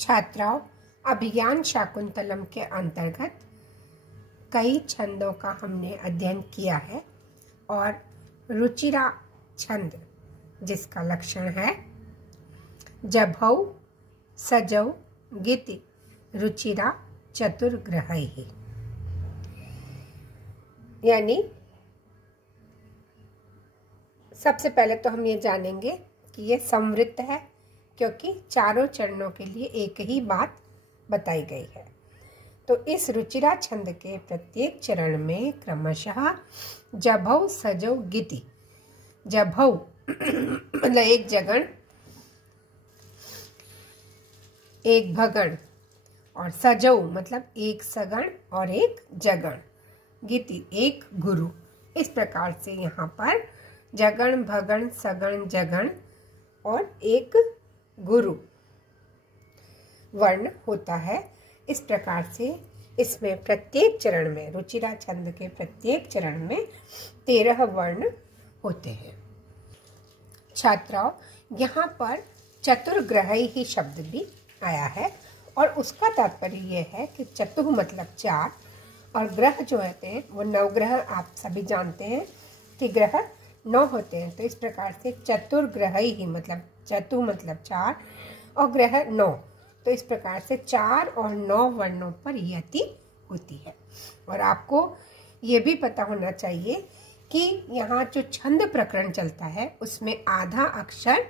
छात्राओं, अभिज्ञान शाकुंतलम के अंतर्गत कई छंदों का हमने अध्ययन किया है और रुचिरा छंद जिसका लक्षण है जभौ सजौ गीति रुचिरा चतुर्ग्रहैः, यानी सबसे पहले तो हम ये जानेंगे कि ये संवृत्त है क्योंकि चारों चरणों के लिए एक ही बात बताई गई है। तो इस रुचिरा छंद के प्रत्येक चरण में क्रमशः जभौ सजौ गीति, जभौ मतलब एक जगण एक भगण और सजौ मतलब एक सगण और एक जगण, गीति एक गुरु। इस प्रकार से यहाँ पर जगण भगण सगण जगण और एक गुरु वर्ण होता है। इस प्रकार से इसमें प्रत्येक चरण में, रुचिरा छंद के प्रत्येक चरण में 13 वर्ण होते हैं। छात्राओं, यहाँ पर चतुर्ग्रहैः शब्द भी आया है और उसका तात्पर्य यह है कि चतुः मतलब 4 और ग्रह जो होते हैं वो नवग्रह, आप सभी जानते हैं कि ग्रह 9 होते हैं। तो इस प्रकार से चतुर्ग्रहैः मतलब चतु मतलब 4 और ग्रह 9, तो इस प्रकार से 4 और 9 वर्णों पर यति होती है। और आपको ये भी पता होना चाहिए कि यहाँ जो छंद प्रकरण चलता है उसमें आधा अक्षर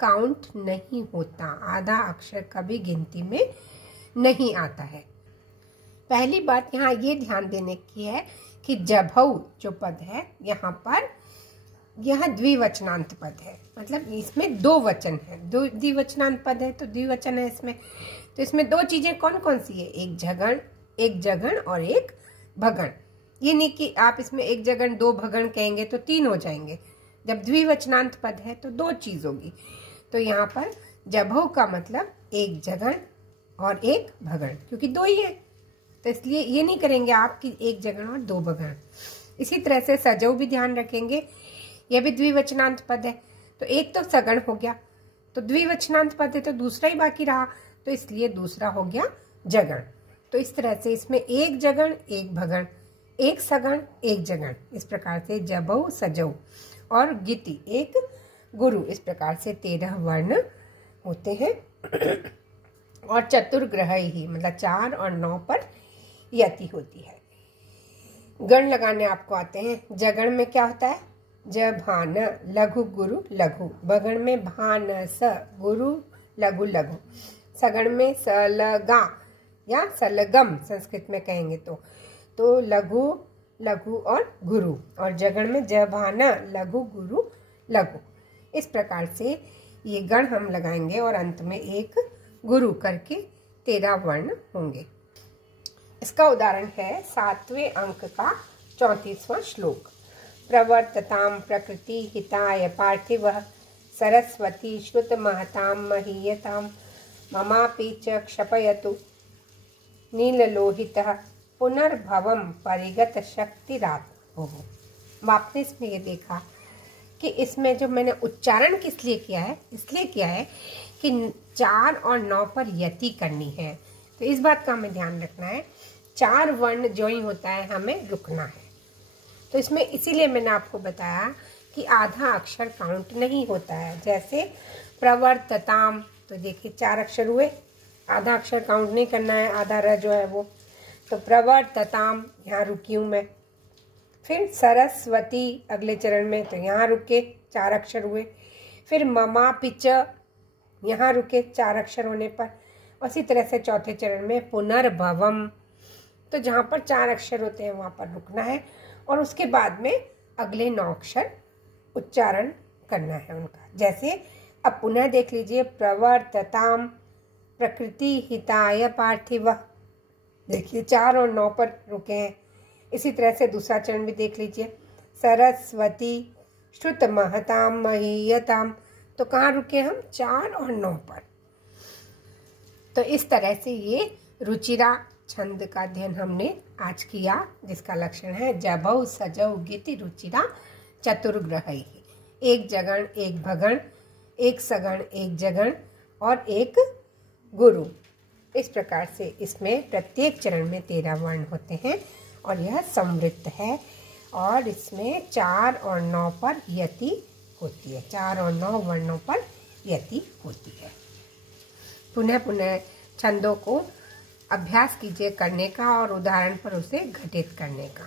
काउंट नहीं होता, आधा अक्षर कभी गिनती में नहीं आता है। पहली बात यहाँ ये ध्यान देने की है कि जभौ जो पद है यहाँ पर यह द्विवचनांत पद है, मतलब इसमें 2 वचन है, द्विवचनांत पद है तो द्विवचन है इसमें। तो इसमें 2 चीजें कौन कौन सी है, एक जगण और एक भगण। ये नहीं कि आप इसमें एक जगण 2 भगण कहेंगे तो 3 हो जाएंगे। जब द्विवचनांत पद है तो 2 चीज होगी। तो यहाँ पर जभौ का मतलब एक जगण और एक भगण, क्योंकि 2 ही है तो इसलिए ये नहीं करेंगे आप कि एक जगण और 2 भगण। इसी तरह से सजौ भी ध्यान रखेंगे, यह भी द्विवचनांत पद है तो एक तो सगण हो गया, तो द्विवचनांत पद है तो दूसरा ही बाकी रहा, तो इसलिए दूसरा हो गया जगण। तो इस तरह से इसमें एक जगण एक भगण, एक सगण एक जगण, इस प्रकार से जभौ सजौ और गीति एक गुरु, इस प्रकार से 13 वर्ण होते हैं। और चतुर्ग्रहैः मतलब 4 और 9 पर यति होती है। गण लगाने आपको आते हैं। जगण में क्या होता है, ज भान लघु गुरु लघु, भगण में भान स गुरु लघु लघु, सगण में सलगा या सलगम संस्कृत में कहेंगे तो लघु लघु और गुरु, और जगण में ज भान लघु गुरु लघु। इस प्रकार से ये गण हम लगाएंगे और अंत में एक गुरु करके 13 वर्ण होंगे। इसका उदाहरण है 7वें अंक का 34वां श्लोक। प्रवर्तताम प्रकृति हिताय पार्थिवः सरस्वती श्रुत महताम महीयताम ममापि च क्षपयतु नीललोहितः पुनर्भवम परिगत शक्तिरात्मो। आपने इसमें ये देखा कि इसमें जो मैंने उच्चारण किस लिए किया है, इसलिए किया है कि 4 और 9 पर यति करनी है। तो इस बात का हमें ध्यान रखना है, 4 वर्ण जो ही होता है हमें रुकना है। तो इसमें इसीलिए मैंने आपको बताया कि आधा अक्षर काउंट नहीं होता है। जैसे प्रवर्तताम, तो देखिए 4 अक्षर हुए, आधा अक्षर काउंट नहीं करना है, आधा र जो है वो। तो प्रवर्तताम यहाँ रुकी हूँ मैं। फिर सरस्वती अगले चरण में, तो यहाँ रुके 4 अक्षर हुए। फिर ममापि च यहाँ रुके 4 अक्षर होने पर। उसी तरह से चौथे चरण में पुनर्भवम, तो जहाँ पर 4 अक्षर होते हैं वहाँ पर रुकना है और उसके बाद में अगले 9 अक्षर उच्चारण करना है उनका। जैसे अब पुनः देख लीजिए, प्रवर्तताम प्रकृति हिताय पार्थिवः, देखिए 4 और 9 पर रुके हैं। इसी तरह से दूसरा चरण भी देख लीजिए, सरस्वती श्रुत महताम महीयताम, तो कहाँ रुके हम, 4 और 9 पर। तो इस तरह से ये रुचिरा छंद का अध्ययन हमने आज किया, जिसका लक्षण है जभौ सजौ गीति रुचिरा चतुर्ग्रहैः, एक जगण एक भगण, एक सगण एक जगण और एक गुरु। इस प्रकार से इसमें प्रत्येक चरण में 13 वर्ण होते हैं और यह समृद्ध है और इसमें 4 और 9 पर यति होती है। 4 और 9 वर्णों पर यति होती है। पुनः पुनः छंदों को अभ्यास कीजिए करने का और उदाहरण पर उसे घटित करने का।